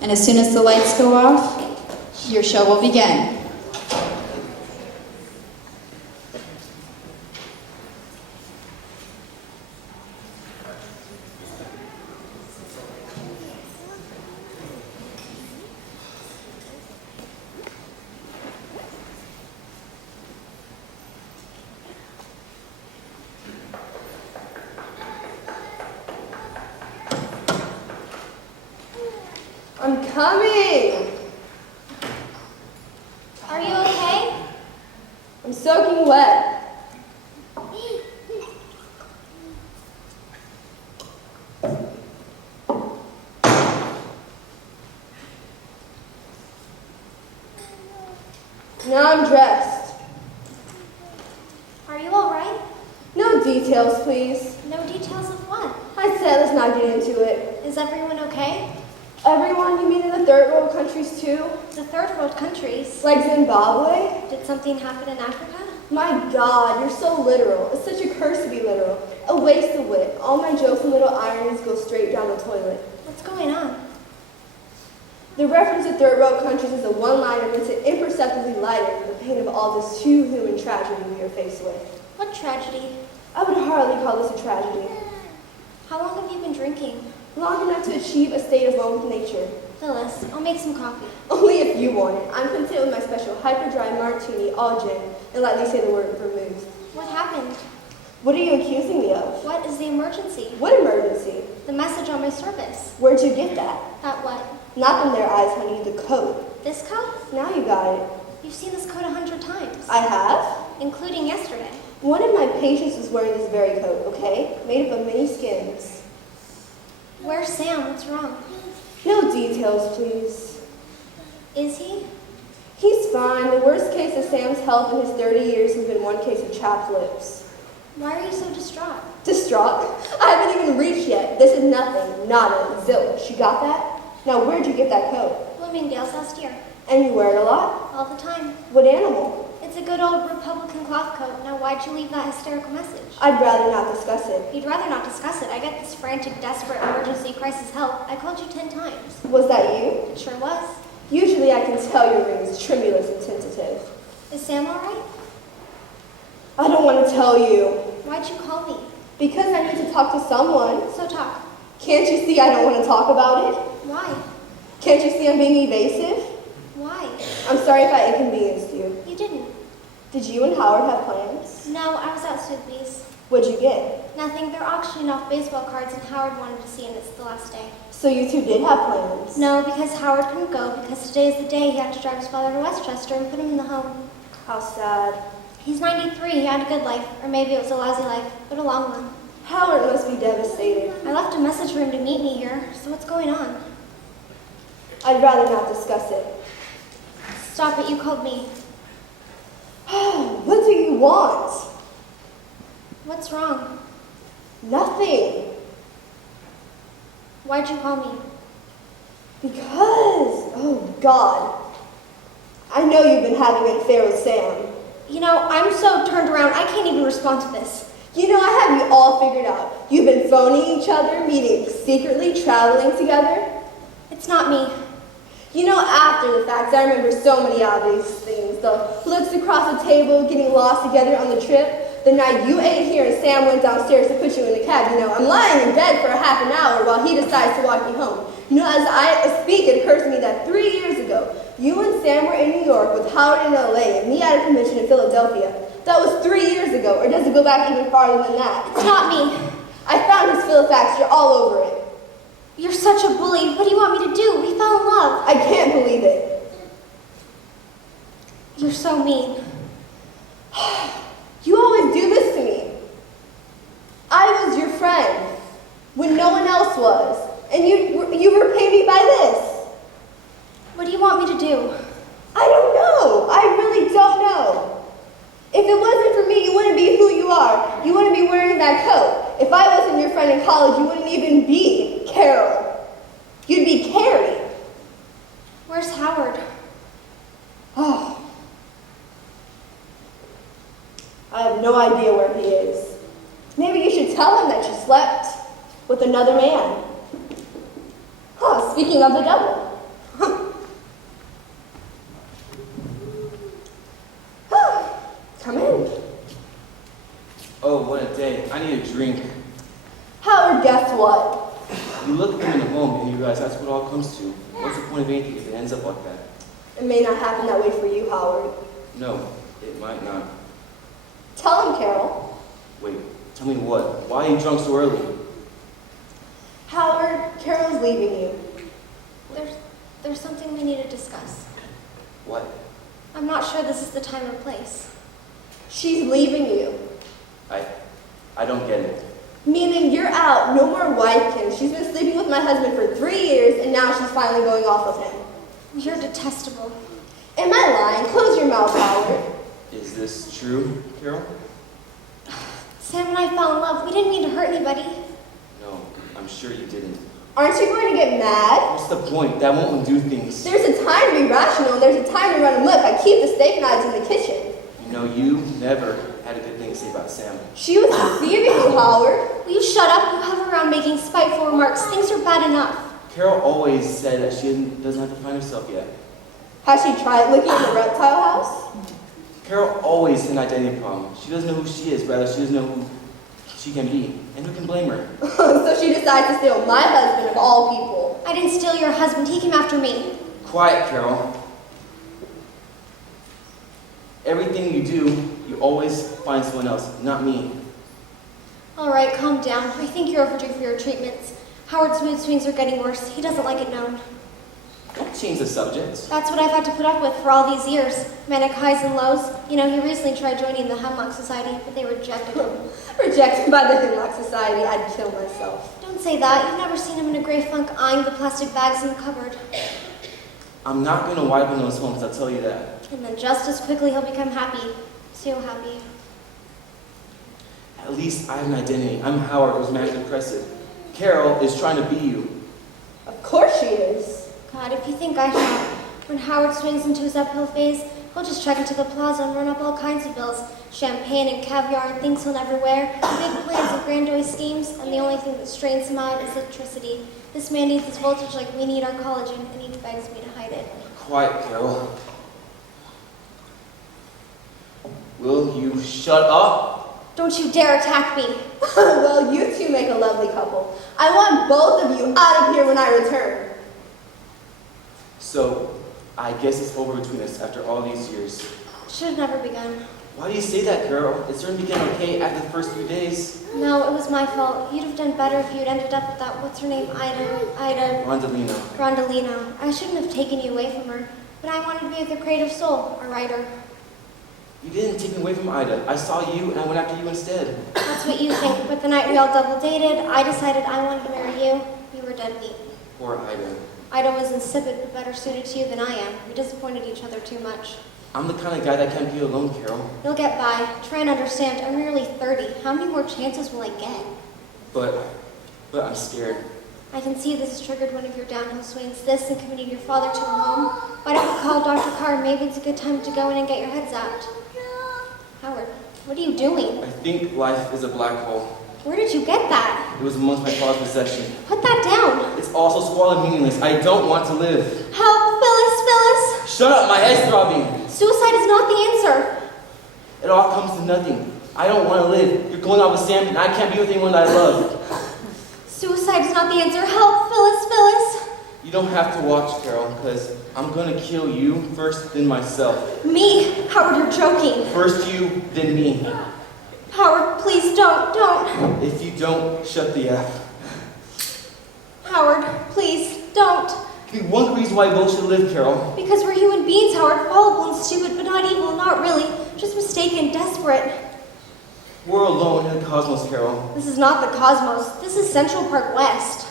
And as soon as the lights go off, your show will begin. I'm coming! Are you okay? I'm soaking wet. Now I'm dressed. Are you alright? No details, please. No details of what? I said let's not get into it. Is everyone okay? Everyone, you mean in the third world countries too? The third world countries. Like Zimbabwe? Did something happen in Africa? My God, you're so literal. It's such a curse to be literal. A waste of wit. All my jokes and little ironies go straight down the toilet. What's going on? The reference to third world countries is a one-liner meant to imperceptibly lighten the pain of all this too human tragedy we are faced with. What tragedy? I would hardly call this a tragedy. How long have you been drinking? Long enough to achieve a state of one with nature. Phyllis, I'll make some coffee. Only if you want it. I'm content with my special hyper-dry martini, all gin, and lightly say the word vermouth. What happened? What are you accusing me of? What is the emergency? What emergency? The message on my service. Where'd you get that? That what? Not from their eyes, honey, the coat. This coat? Now you got it. You've seen this coat 100 times. I have? Including yesterday. One of my patients was wearing this very coat, okay? Made up of many skins. Where's Sam? What's wrong? No details, please. Is he? He's fine. The worst case of Sam's health in his 30 years has been one case of chapped lips. Why are you so distraught? Distraught? I haven't even reached yet. This is nothing. Nada. Zilch. You got that? Now, where'd you get that coat? Bloomingdale's last year. And you wear it a lot? All the time. What animal? It's a good old Republican cloth coat. Now why'd you leave that hysterical message? I'd rather not discuss it. You'd rather not discuss it. I get this frantic, desperate, emergency, crisis help. I called you 10 times. Was that you? It sure was. Usually I can tell your ring is tremulous and tentative. Is Sam alright? I don't want to tell you. Why'd you call me? Because I need to talk to someone. So talk. Can't you see I don't want to talk about it? Why? Can't you see I'm being evasive? Why? I'm sorry if I inconvenienced you. You didn't. Did you and Howard have plans? No, I was at Sotheby's. What'd you get? Nothing. They're auctioning off baseball cards and Howard wanted to see and it's the last day. So you two did have plans? No, because Howard couldn't go because today is the day he had to drive his father to Westchester and put him in the home. How sad. He's 93. He had a good life. Or maybe it was a lousy life, but a long one. Howard must be devastated. I left a message for him to meet me here. So what's going on? I'd rather not discuss it. Stop it. You called me. What do you want? What's wrong? Nothing. Why'd you call me? Because, oh God, I know you've been having an affair with Sam. You know, I'm so turned around, I can't even respond to this. You know, I have you all figured out. You've been phoning each other, meeting secretly, traveling together. It's not me. You know, after the fact, I remember so many obvious things. The looks across the table, getting lost together on the trip. The night you ate here and Sam went downstairs to put you in the cab. You know, I'm lying in bed for a half an hour while he decides to walk you home. You know, as I speak, it occurs to me that 3 years ago, you and Sam were in New York with Howard in LA and me at a convention in Philadelphia. That was 3 years ago, or does it go back even farther than that? It's not me. I found his Philifax, you're all over it. You're such a bully. What do you want me to do? We fell in love. I can't believe it. You're so mean. You always do this to me. I was your friend when no one else was, and you repay me by this. What do you want me to do? I don't know. I really don't know. If it wasn't for me, you wouldn't be who you are. You wouldn't be wearing that coat. If I wasn't your friend in college, you wouldn't even be Carol. You'd be Carrie. Where's Howard? Oh. I have no idea where he is. Maybe you should tell him that you slept with another man. Huh, speaking of the devil, drink. Howard, guess what? You look at them in the home and you realize that's what it all comes to. What's the point of anything if it ends up like that? It may not happen that way for you, Howard. No, it might not. Tell him, Carol. Wait, tell me what? Why are you drunk so early? Howard, Carol's leaving you. There's something we need to discuss. What? I'm not sure this is the time or place. She's leaving you. I don't get it. Meaning you're out, no more wifekin. She's been sleeping with my husband for 3 years, and now she's finally going off with him. You're detestable. Am I lying? Close your mouth, Howard. Is this true, Carol? Sam and I fell in love. We didn't mean to hurt anybody. No, I'm sure you didn't. Aren't you going to get mad? What's the point? That won't undo things. There's a time to be rational, and there's a time to run amok. I keep the steak knives in the kitchen. You know, you never had a good thing to say about Sam. She was deceiving you, Howard. Will you shut up? You hover around making spiteful remarks. Things are bad enough. Carol always said that she doesn't have to find herself yet. Has she tried looking in the reptile house? Carol always had an identity problem. She doesn't know who she is, rather she doesn't know who she can be. And who can blame her? So she decides to steal my husband of all people. I didn't steal your husband. He came after me. Quiet, Carol. Everything you do, you always find someone else, not me. All right, calm down. I think you're overdue for your treatments. Howard's mood swings are getting worse. He doesn't like it known. Don't change the subject. That's what I've had to put up with for all these years. Manic highs and lows. You know, he recently tried joining the Hemlock Society, but they rejected him. Rejected by the Hemlock Society, I'd kill myself. Don't say that. You've never seen him in a gray funk eyeing the plastic bags in the cupboard. I'm not going to wipe in those homes, I'll tell you that. And then just as quickly he'll become happy. So happy. At least I have an identity. I'm Howard, who's manic depressive. Carol is trying to be you. Of course she is. God, if you think I have. When Howard swings into his uphill phase, he'll just trek into the plaza and run up all kinds of bills. Champagne and caviar and things he'll never wear. Big plans and grandiose schemes, and the only thing that strains him out is electricity. This man needs his voltage like we need our collagen, and he begs me to hide it. Quiet, Carol. Will you shut up? Don't you dare attack me. Well, you two make a lovely couple. I want both of you out of here when I return. So, I guess it's over between us after all these years. Should have never begun. Why do you say that, Carol? It certainly began okay after the first few days. No, it was my fault. You'd have done better if you'd ended up with that, what's her name, Rondalina. Rondalina. I shouldn't have taken you away from her, but I wanted to be with a creative soul, a writer. You didn't take me away from Ida. I saw you and I went after you instead. That's what you think, but the night we all double dated, I decided I wanted to marry you. You were dead beat. Poor Ida. Ida was insipid, but better suited to you than I am. We disappointed each other too much. I'm the kind of guy that can't be alone, Carol. You'll get by. Try and understand. I'm nearly 30. How many more chances will I get? But I'm scared. I can see this has triggered one of your downhill swings. This and committing your father to a home. Why don't you call Dr. Carr? Maybe it's a good time to go in and get your head zapped. Howard, what are you doing? I think life is a black hole. Where did you get that? It was amongst my father's possession. Put that down. It's also squalid and meaningless. I don't want to live. Help, Phyllis! Shut up, my head's throbbing. Suicide is not the answer. It all comes to nothing. I don't want to live. You're going out with Sam and I can't be with anyone that I love. Suicide is not the answer. Help, Phyllis! You don't have to watch, Carol, because I'm going to kill you first, then myself. Me? Howard, you're joking. First you, then me. Howard, please don't. If you don't, shut the app. Howard, please don't. Give me one reason why you both should live, Carol. Because we're human beings, Howard. Fallible and stupid, but not evil, not really. Just mistaken, desperate. We're alone in the cosmos, Carol. This is not the cosmos. This is Central Park West.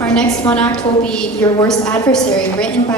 Our next one act will be Your Worst Adversary, written by